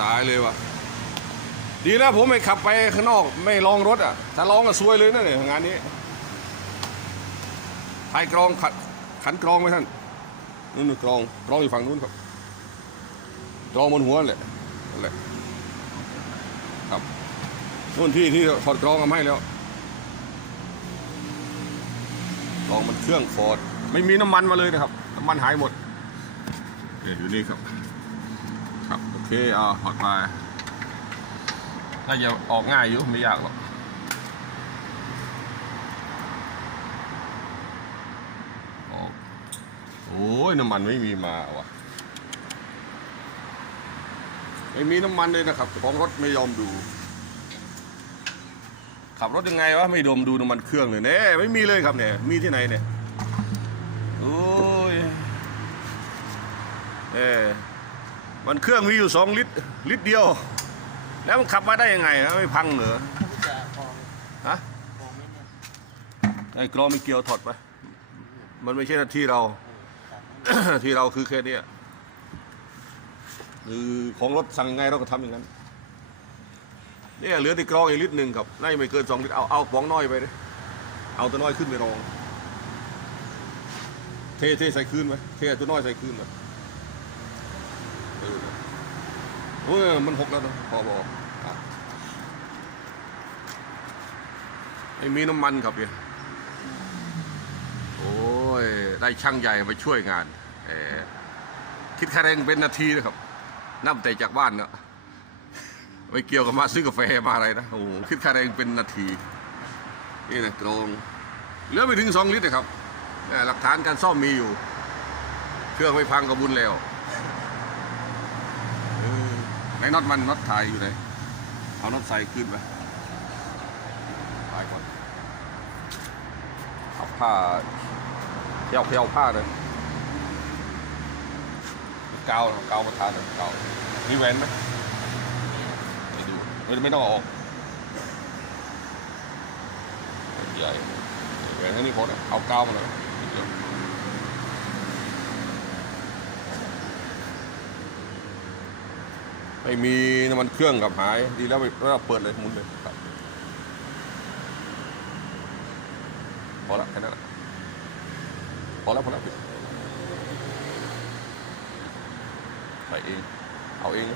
ตายเลยวะดีนะผมไม่ขับไปข้างนอกไม่ลองรถอะ ถ้าลองก็ซวยเลยนะเนี่ยงานนี้ทายกรองขัดขันกรองไหมท่านนู่นกรองกรองอยู่ฝั่งนู้นครับกรองบนหัวแหละนั่นแหละครับนู่นที่ที่ถอดกรองเอามาให้แล้วกรองมันเครื่องฟอดไม่มีน้ำมันมาเลยนะครับน้ำมันหายหมดเนี่ยอยู่นี่ครับ เคเอาถอดมาน่าจะออกง่ายอยู่ไม่ยากหรอกออกโอ้ยน้ำมันไม่มีมาวะไม่มีน้ำมันเลยนะครับของรถไม่ยอมดู ขับรถยังไงวะไม่ดมดูน้ำมันเครื่องเลยเนี่ยไม่มีเลยครับเนี่ยมีที่ไหนเนี่ยโอ้ยเออ มันเครื่องมีอยู่สองลิตรลิตรเดียว แล้วมันขับมาได้ยังไงฮะไม่พังเหรอจะกองฮะกองไม่เนี่ยไอ้กรองไม่เกี่ยวถอดไป มันไม่ใช่หน้าที่เรา ที่เราคือแค่เนี้ยคือของรถสั่งยังไงเราก็ทำอย่างนั้นเนี่ยเหลือที่กรองอีกลิตรหนึ่งครับน่าจะไม่เกินสองลิตรเอาเอากรองน้อยไปเลยเอาตัวน้อยขึ้นไปรอง เทเทใส่คืนไหมเทตัวน้อยใส่คืนไหมเออ โอ้ยมันหกแล้วนะพอบอกอะไม่มีน้ำมันครับเนี่ยโอ้ย ได้ช่างใหญ่มาช่วยงานเอคิดค่าแรงเป็นนาทีนะครับนับแต่จากบ้านเนาะไม่เกี่ยวกับมาซื้อกาแฟมาอะไรนะโอ้คิดค่าแรงเป็นนาทีนี่นะตรงเหลือไม่ถึงสองลิตรนะครับเนี่ยหลักฐานการซ่อมมีอยู่ เครื่องไม่พังก็บุญแล้ว ไหนน็อตมันน็อตถ่ายอยู่ไหนเอาน็อตใส่ขึ้นไปถ่ายก่อนเอาผ้าเที่ยวเที่ยวผ้าเลยกาวกาวมาทาเลยกาวมีแหวนไหมไม่ดูไม่ไม่ต้องออกใหญ่แหวนแค่นี้พอนเอากาวมาเลยเดี๋ยว ไม่มีน้ำมันเครื่องกับหาย ดีแล้วไปแล้วเราเปิดเลยหมุนเลยครับพอละแค่นั้นพอแล้วพอแล้วปิดใส่เอง เอาเอง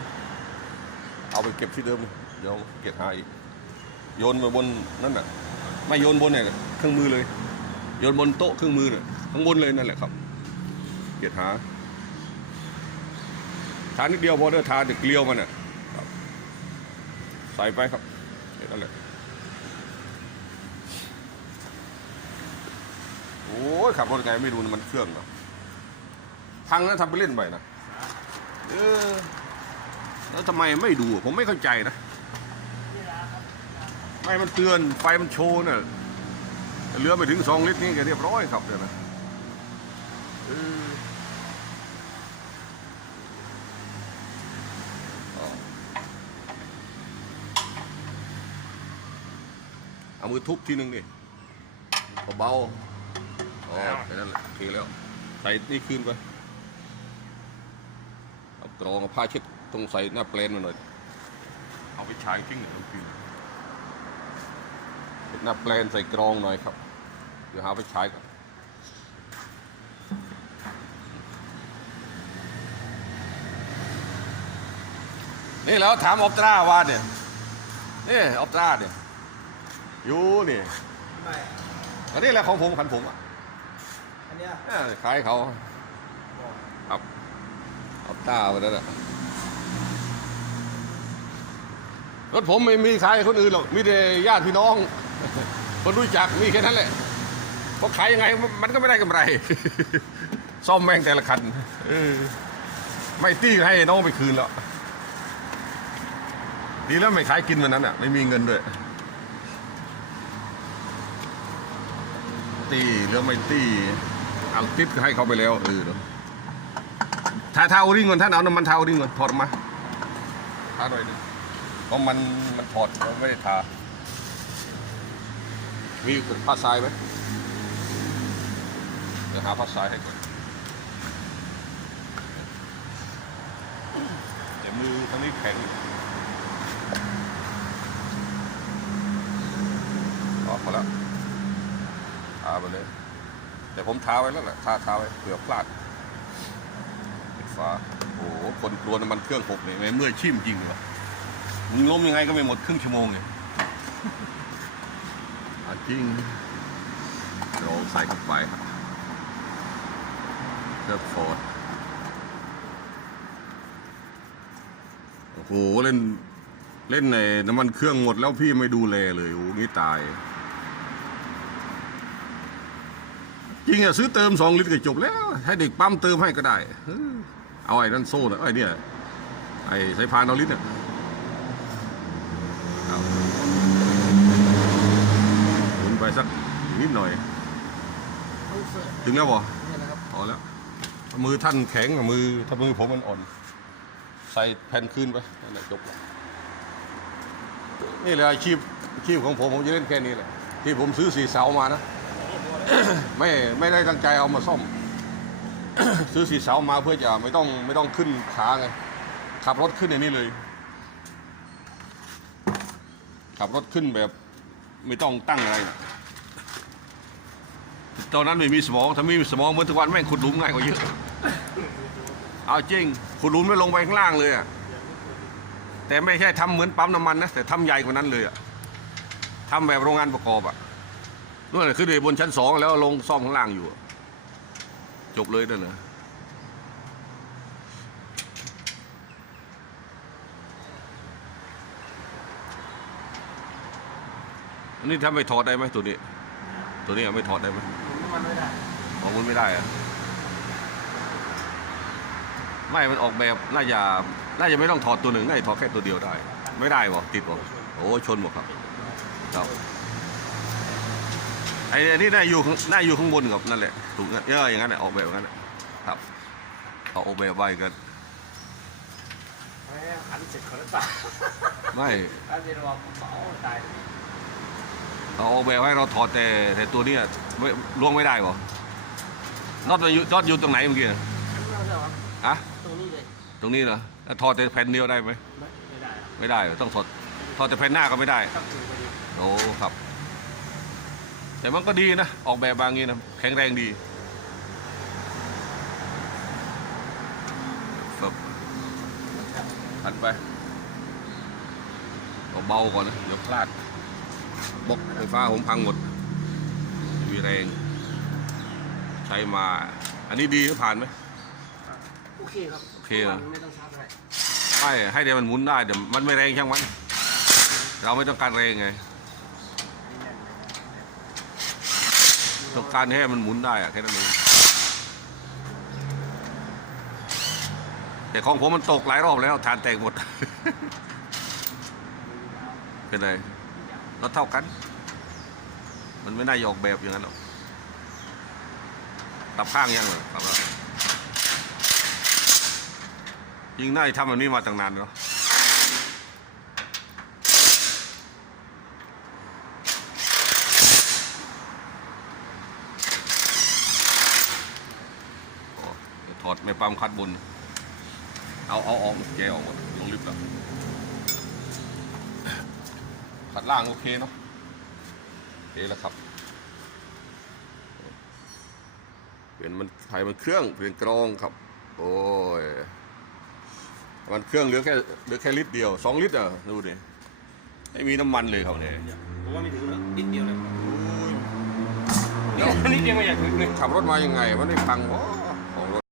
เอาไปเก็บที่เดิมเลยเดี๋ยวเก็บหาอีกโยนมาบนนั่นน่ะ ไม่โยนบนเนี่ยเครื่องมือเลย โยนบนโต๊ะเครื่องมือเนี่ยข้างบนเลยนั่นแหละครับ เก็บหา ทานนิดเดียวพอเด้อทาเด็กเกลียวมันอะใส่ไปครับเรียวนั่นแหละโอ้ยขับรถไงไม่ดูน้มันเครื่องเนาะพังนะทำไปเล่นไปนะเออแล้วทำไมไม่ดูผมไม่เข้าใจนะไม่มันเตือนไฟมันโชว์น่ะเหลือไปถึงสองลิตรนี่ก็เรียบร้อยครับเดี๋ยวนะเออ เอามือทุบทีหนึ่งดิเบาๆอ๋อแค่นั้นแหละโอเคแล้ว ใส่นี่ขึ้นไปเอากรองเอาผ้าเช็ดตรงใส่หน้าแปลนมาหน่อย เอาไปฉายทิ้งหนึ่งทีเช็ดหน้าแปลนใส่กรองหน่อยครับ เดี๋ยวหาไปฉายก่อนนี่แล้วถามออปตราว่าเนี่ยนี่ออปตราเนี่ย อยู่นี่ไม่อันนี้แหละของผมคันผมอะอันเนี้ยเอ้ยขายเขาบอกครับเอาตาไปแล้วน่ะรถผมไม่มีขายให้คนอื่นหรอกมีแต่ญาติพี่น้อง คนรู้จักมีแค่นั้นแหละเพราะขายยังไงมันก็ไม่ได้กำไร ซ่อมแม่งแต่ละคันเออไม่ตี้ให้น้องไปคืนแล้วดีแล้วไม่ขายกินวันนั้นอะ ไม่มีเงินด้วย ตีหรือไม่ตี้เอาติปให้เขาไปแล้วเออเนอะทาทาริงก่อนท่านเอาน้ำมันเทาริงก่อนถอดมาทาหน่อยหนึงเพราะมันมันถอดมันไม่ได้ทามีผ้าทรายไหมเดี๋ยวหาผ้าทรายให้ก่อนแต่มือทางนี้แข็งออกมาแล้ว ทาไปเลย แต่ผมทาไว้แล้วแหละทาทาไว้เผื่อพลาดปิดฝาโอ้โหคนกลัวน้ำมันเครื่องหกเนี่ยแม่เมื่อยชิมจริงเลยวะมึงล้มยังไงก็ไม่หมดครึ่งชั่วโมงเนี่ยอะจริงเราใส่เข้าไปครับเลือกโฟดโอ้โหเล่นเล่นในน้ำมันเครื่องหมดแล้วพี่ไม่ดูแลเลยโอ้โหงี้ตาย จริงอะซื้อเติมสองลิตรก็จบแล้ว ให้เด็กปั๊มเติมให้ก็ได้เออเอาไอ้นั่นโซ่นะไอ้เนี่ยไอ้สายพานเอาลิตรเนี่ยหมุนไปสักนิดหน่อย ถึงแล้วบ่เนี่ยนะครับพอแล้ว มือท่านแข็งมือถ้ามือผมมันอ่อน ใส่แผ่นขึ้นไปนั่นแหละจบแล้วนี่แหละอาชีพอาชีพของผมผมจะเล่นแค่นี้แหละที่ผมซื้อสีเสามานะ ไม่ไม่ได้ตั้งใจเอามาซ่อม ซื้อสีเสามาเพื่อจะไม่ต้องไม่ต้องขึ้นขาไงขับรถขึ้นอย่างนี้เลย ขับรถขึ้นแบบไม่ต้องตั้งอะไร ตอนนั้นไม่มีสมองถ้ามีสมองเหมือนทุกวันแม่งขุดหลุมง่ายกว่าเยอะเอาจริงขุดหลุมไม่ลงไปข้างล่างเลยอะแต่ไม่ใช่ทำเหมือนปั๊มน้ำมันนะแต่ทำใหญ่กว่านั้นเลยอะทำแบบโรงงานประกอบอะ นู่นนะขึ้นไปบนชั้นสองแล้วลงซ่อมข้างล่างอยู่อะจบเลยนั่นนะอันนี้ทำไปถอดได้ไหมตัวนี้ ตัวนี้ไม่ถอดได้ไหมมันไม่ได้ออกมันไม่ได้อะไม่มันออกแบบน่าจะน่าจะไม่ต้องถอดตัวหนึ่งน่าจะถอดแค่ตัวเดียวได้ ไม่ได้บ่ติดบ่โอ้ชนบ่ครับครับ ไอ้อันนี้น่าอยู่ข้างน่าอยู่ข้างบนกับนั่นแหละถูกนะเอออย่างนั้นแหละออกแบบอย่างนั้นแหละครับเอาออกแบบไว้กันแม่อันเสร็จเขาหรือเปล่าไม่อันเสร็จว่าเป๋าตายเอาออกแบบให้เราถอดแต่แต่ตัวเนี้ยไม่ล่วงไม่ได้บ่น็อตมันอยู่น็อตอยู่ตรงไหนเมื่อกี้น่ะอันนี้เราเรียกว่าอะตรงนี้เลย ตรงนี้เหรอแล้วถอดแต่แผ่นเดียวได้ไหมไม่ไม่ได้อะไม่ได้เหรอต้องถอดถอดแต่แผ่นหน้าก็ไม่ได้ต้องถึงไปดีโอ้ครับ แต่มันก็ดีนะ ออกแบบบางงี้นะแข็งแรงดีครับทันไปเอาเบาก่อนนะ เดี๋ยวพลาดบกไฟฟ้าผมพังหมดไม่มีแรง ใช้มา อันนี้ดีก็ผ่านไหมโอเคครับโอเคเหรอไม่ต้องชาร์จอะไรไม่ให้เดี๋ยวมันหมุนได้เดี๋ยวมันไม่แรงช่างมัน เราไม่ต้องการแรงไง ต้องการให้มันหมุนได้อะแค่นั้นเองแต่ของผมมันตกหลายรอบแล้วฐานแตกหมด เป็นไรเราเท่ากัน มันไม่น่าจะออกแบบอย่างนั้นหรอกตับข้างยังเหรอครับแล้วยิงน่าทำแบบนี้มาตั้งนานแล้วโอ้เดี๋ยวถอดไม่ปั๊มคัดบน เอาเอาออกแกะออกหมดลงลิฟต์แล้วขัดล่างโอเคเนาะโอเคแล้วครับเปลี่ยนมันไฟมันเครื่องเปลี่ยนกรองครับ โอ้ยมันเครื่องเหลือแค่เหลือแค่ลิตรเดียวสองลิตรอะดูดิไม่มีน้ำมันเลยเขาเนี่ยผมว่าไม่ถึงหรอกนิดเดียวเลยเดี๋ยวนิดเดียวไม่อยากถึงเลยขับรถมายังไงมันไม่พังวะ